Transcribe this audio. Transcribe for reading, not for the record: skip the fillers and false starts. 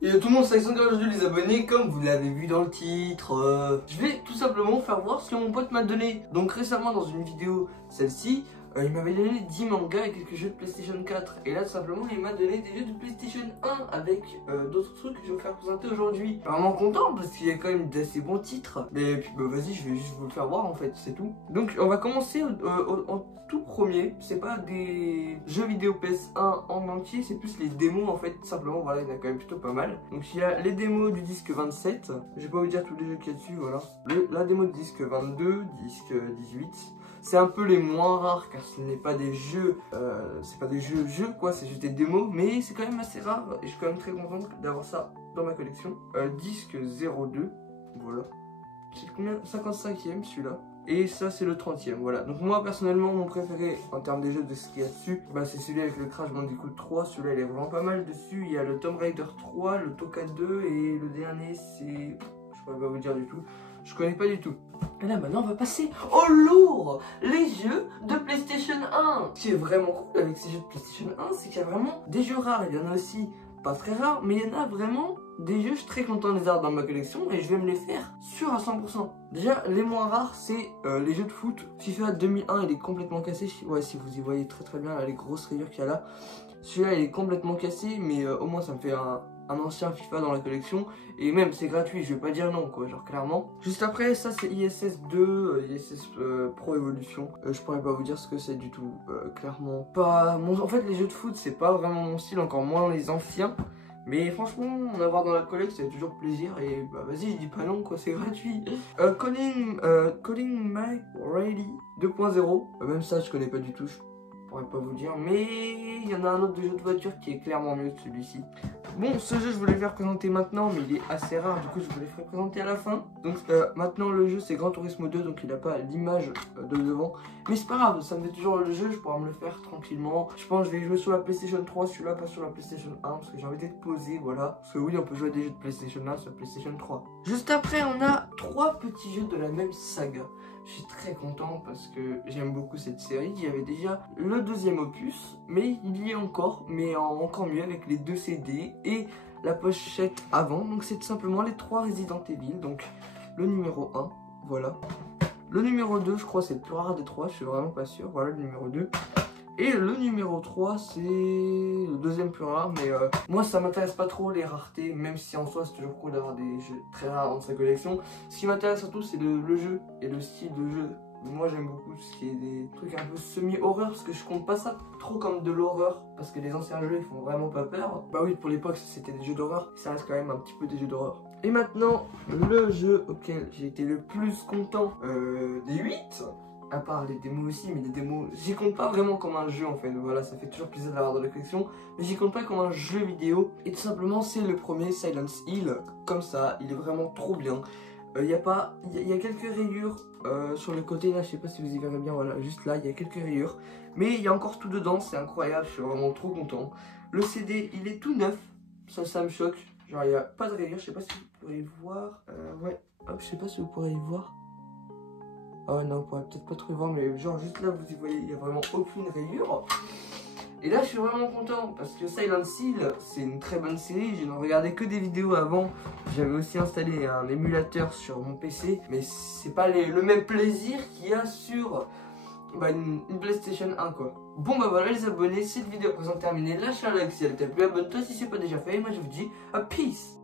Et tout le monde, c'est Alexandre aujourd'hui les abonnés, comme vous l'avez vu dans le titre. Je vais tout simplement faire voir ce que mon pote m'a donné. Donc récemment dans une vidéo, celle-ci, il m'avait donné 10 mangas et quelques jeux de PlayStation 4. Et là tout simplement il m'a donné des jeux de PlayStation 1 avec d'autres trucs que je vais vous faire présenter aujourd'hui. Je suis vraiment content parce qu'il y a quand même d'assez bons titres. Et puis bah vas-y, je vais juste vous le faire voir en fait, c'est tout. Donc on va commencer en tout premier. C'est pas des jeux vidéo PS1 en entier, c'est plus les démos en fait. Simplement voilà, il y en a quand même plutôt pas mal. Donc il y a les démos du disque 27. Je vais pas vous dire tous les jeux qu'il y a dessus, voilà. La démo du disque 22, disque 18. C'est un peu les moins rares car ce n'est pas des jeux, c'est pas des jeux quoi, c'est juste des démos, mais c'est quand même assez rare et je suis quand même très content d'avoir ça dans ma collection. Disque 02, voilà. C'est combien? 55e celui-là. Et ça c'est le 30e, voilà. Donc moi personnellement mon préféré en termes des jeux de ce qu'il y a dessus, bah, c'est celui avec le Crash Bandicoot 3, celui-là il est vraiment pas mal dessus. Il y a le Tomb Raider 3, le Toka 2 et le dernier c'est... je pourrais pas vous dire du tout. Je connais pas du tout. Et là maintenant on va passer au lourd, les jeux de PlayStation 1. Ce qui est vraiment cool avec ces jeux de PlayStation 1, c'est qu'il y a vraiment des jeux rares. Il y en a aussi pas très rares, mais il y en a vraiment des jeux, je suis très content de les avoir dans ma collection et je vais me les faire sûr à 100%. Déjà les moins rares c'est les jeux de foot. FIFA 2001 il est complètement cassé, ouais si vous y voyez très bien là, les grosses rayures qu'il y a là. Celui-là il est complètement cassé, mais au moins ça me fait un ancien FIFA dans la collection. Et même c'est gratuit, je vais pas dire non quoi, genre clairement. Juste après ça c'est ISS 2, ISS Pro Evolution. Je pourrais pas vous dire ce que c'est du tout, clairement pas mon... En fait les jeux de foot c'est pas vraiment mon style, encore moins les anciens. Mais franchement, en avoir dans la collection, c'est toujours plaisir. Et bah vas-y, je dis pas non quoi, c'est gratuit. Calling Mike Riley 2.0. Même ça, je connais pas du tout, je pourrais pas vous dire. Mais il y en a un autre de jeu de voiture qui est clairement mieux que celui-ci. Bon, ce jeu, je voulais le faire présenter maintenant, mais il est assez rare. Du coup, je vous le ferai présenter à la fin. Donc maintenant, le jeu, c'est Gran Turismo 2. Donc il n'a pas l'image de devant. Mais c'est pas grave, ça me fait toujours le jeu, je pourrais me le faire tranquillement. Je pense que je vais jouer sur la PlayStation 3, celui-là pas sur la PlayStation 1 parce que j'ai envie d'être posé, voilà. Parce que oui, on peut jouer à des jeux de PlayStation 1 sur la PlayStation 3. Juste après, on a 3 petits jeux de la même saga. Je suis très content parce que j'aime beaucoup cette série. Il y avait déjà le deuxième opus, mais il y est encore, mais encore mieux avec les 2 CD et la pochette avant. Donc c'est tout simplement les 3 Resident Evil, donc le numéro 1, voilà. Le numéro 2, je crois, c'est le plus rare des 3, je suis vraiment pas sûr. Voilà le numéro 2. Et le numéro 3, c'est le deuxième plus rare. Mais moi, ça m'intéresse pas trop les raretés, même si en soi, c'est toujours cool d'avoir des jeux très rares dans sa collection. Ce qui m'intéresse surtout, c'est le jeu et le style de jeu. Moi, j'aime beaucoup ce qui est des trucs un peu semi-horreur, parce que je compte pas ça trop comme de l'horreur, parce que les anciens jeux, ils font vraiment pas peur. Bah oui, pour l'époque, c'était des jeux d'horreur. Ça reste quand même un petit peu des jeux d'horreur. Et maintenant, le jeu auquel j'ai été le plus content des 8, à part les démos aussi, mais les démos, j'y compte pas vraiment comme un jeu en fait. Voilà, ça fait toujours plaisir d'avoir dans la collection, mais j'y compte pas comme un jeu vidéo. Et tout simplement, c'est le premier Silent Hill, comme ça, il est vraiment trop bien. Il y a quelques rayures sur le côté là, je sais pas si vous y verrez bien, voilà, juste là, il y a quelques rayures. Mais il y a encore tout dedans, c'est incroyable, je suis vraiment trop content. Le CD, il est tout neuf, ça me choque. Genre, il n'y a pas de rayures, je sais pas si vous pourrez voir. Ouais, hop, je sais pas si vous pourrez y voir. Oh non, vous pourrez peut-être pas trop y voir, mais genre juste là, vous y voyez, il n'y a vraiment aucune rayure. Et là, je suis vraiment content parce que Silent Hill, c'est une très bonne série. Je n'en regardais que des vidéos avant. J'avais aussi installé un émulateur sur mon PC, mais c'est pas le même plaisir qu'il y a sur une PlayStation 1 quoi. Bon bah voilà les abonnés, cette vidéo est présent terminée. Lâchez un like si elle t'a plu, abonne-toi si c'est pas déjà fait. Et moi je vous dis à peace.